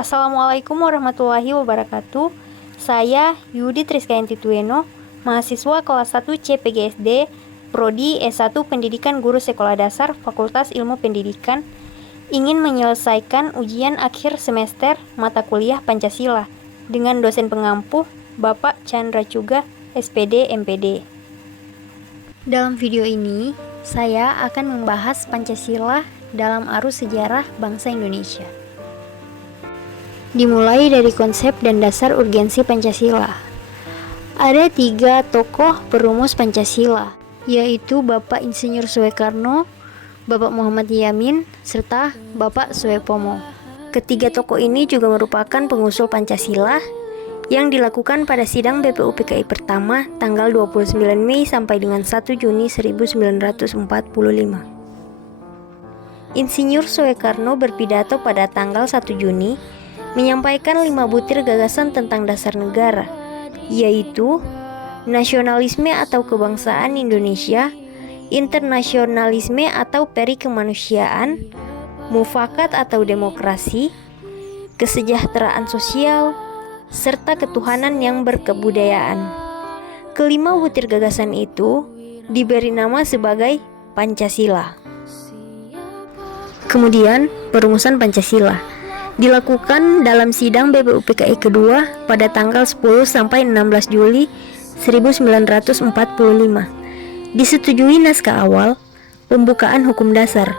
Assalamualaikum warahmatullahi wabarakatuh. Saya Yudi Triskayanti Tueno, mahasiswa kelas 1 CPGSD, Prodi S1 Pendidikan Guru Sekolah Dasar, Fakultas Ilmu Pendidikan, ingin menyelesaikan ujian akhir semester mata kuliah Pancasila dengan dosen pengampu Bapak Chandra Chuga, SPD MPD. Dalam video ini, saya akan membahas Pancasila dalam arus sejarah bangsa Indonesia. Dimulai dari konsep dan dasar urgensi Pancasila. Ada 3 tokoh perumus Pancasila, yaitu Bapak Insinyur Soekarno, Bapak Muhammad Yamin, serta Bapak Soepomo. Ketiga tokoh ini juga merupakan pengusul Pancasila yang dilakukan pada sidang BPUPKI pertama tanggal 29 Mei sampai dengan 1 Juni 1945. Insinyur Soekarno berpidato pada tanggal 1 Juni menyampaikan 5 butir gagasan tentang dasar negara, yaitu nasionalisme atau kebangsaan Indonesia, internasionalisme atau perikemanusiaan, mufakat atau demokrasi, kesejahteraan sosial, serta ketuhanan yang berkebudayaan. Kelima butir gagasan itu diberi nama sebagai Pancasila. Kemudian, perumusan Pancasila dilakukan dalam sidang BPUPKI kedua pada tanggal 10 sampai 16 Juli 1945. Disetujui naskah awal pembukaan hukum dasar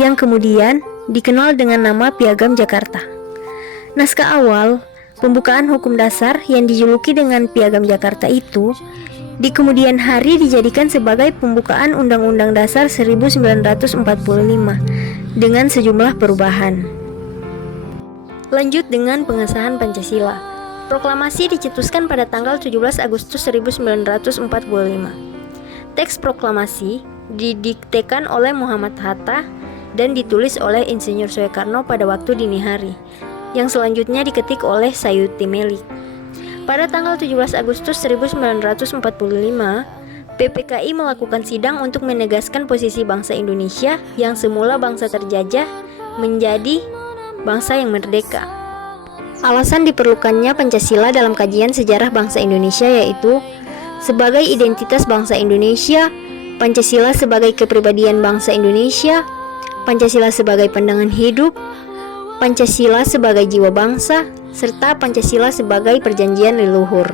yang kemudian dikenal dengan nama Piagam Jakarta. Naskah awal pembukaan hukum dasar yang dijuluki dengan Piagam Jakarta itu di kemudian hari dijadikan sebagai pembukaan Undang-Undang Dasar 1945 dengan sejumlah perubahan. Lanjut dengan pengesahan Pancasila. Proklamasi dicetuskan pada tanggal 17 Agustus 1945. Teks proklamasi didiktekan oleh Muhammad Hatta dan ditulis oleh Insinyur Soekarno pada waktu dini hari, yang selanjutnya diketik oleh Sayuti Melik. Pada tanggal 17 Agustus 1945, PPKI melakukan sidang untuk menegaskan posisi bangsa Indonesia yang semula bangsa terjajah menjadi bangsa yang merdeka. Alasan diperlukannya Pancasila dalam kajian sejarah bangsa Indonesia yaitu sebagai identitas bangsa Indonesia, Pancasila sebagai kepribadian bangsa Indonesia, Pancasila sebagai pandangan hidup, Pancasila sebagai jiwa bangsa, serta Pancasila sebagai perjanjian leluhur.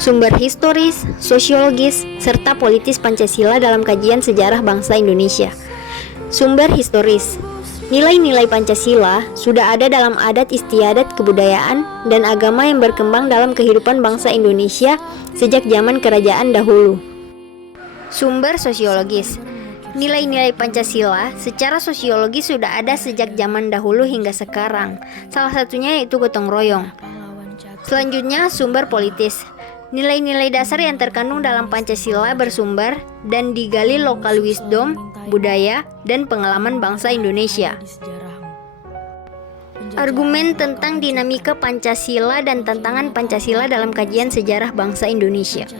Sumber historis, sosiologis, serta politis Pancasila dalam kajian sejarah bangsa Indonesia. Sumber historis. Nilai-nilai Pancasila sudah ada dalam adat istiadat kebudayaan dan agama yang berkembang dalam kehidupan bangsa Indonesia sejak zaman kerajaan dahulu. Sumber sosiologis. Nilai-nilai Pancasila secara sosiologis sudah ada sejak zaman dahulu hingga sekarang. Salah satunya yaitu gotong royong. Selanjutnya, sumber politis. Nilai-nilai dasar yang terkandung dalam Pancasila bersumber dan digali lokal wisdom, budaya, dan pengalaman bangsa Indonesia. Argumen tentang dinamika Pancasila dan tantangan Pancasila dalam kajian sejarah bangsa Indonesia.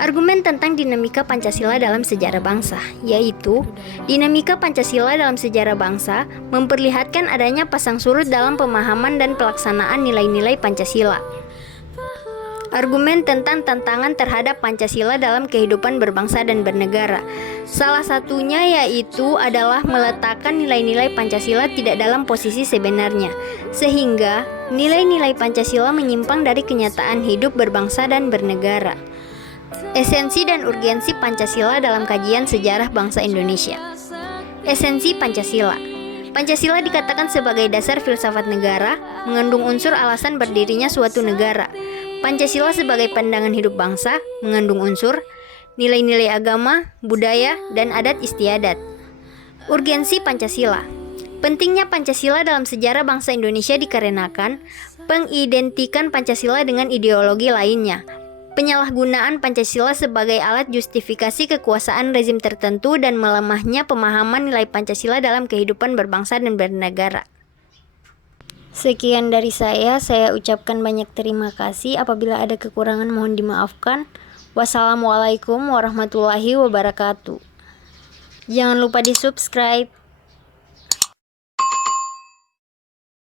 Argumen tentang dinamika Pancasila dalam sejarah bangsa, yaitu dinamika Pancasila dalam sejarah bangsa memperlihatkan adanya pasang surut dalam pemahaman dan pelaksanaan nilai-nilai Pancasila. Argumen tentang tantangan terhadap Pancasila dalam kehidupan berbangsa dan bernegara. Salah satunya yaitu adalah meletakkan nilai-nilai Pancasila tidak dalam posisi sebenarnya, sehingga nilai-nilai Pancasila menyimpang dari kenyataan hidup berbangsa dan bernegara. Esensi dan urgensi Pancasila dalam kajian sejarah bangsa Indonesia. Esensi Pancasila. Pancasila dikatakan sebagai dasar filsafat negara, mengandung unsur alasan berdirinya suatu negara. Pancasila sebagai pandangan hidup bangsa, mengandung unsur nilai-nilai agama, budaya, dan adat istiadat. Urgensi Pancasila. Pentingnya Pancasila dalam sejarah bangsa Indonesia dikarenakan pengidentikan Pancasila dengan ideologi lainnya, penyalahgunaan Pancasila sebagai alat justifikasi kekuasaan rezim tertentu, dan melemahnya pemahaman nilai Pancasila dalam kehidupan berbangsa dan bernegara. Sekian dari saya ucapkan banyak terima kasih. Apabila ada kekurangan mohon dimaafkan. Wassalamualaikum warahmatullahi wabarakatuh. Jangan lupa di subscribe.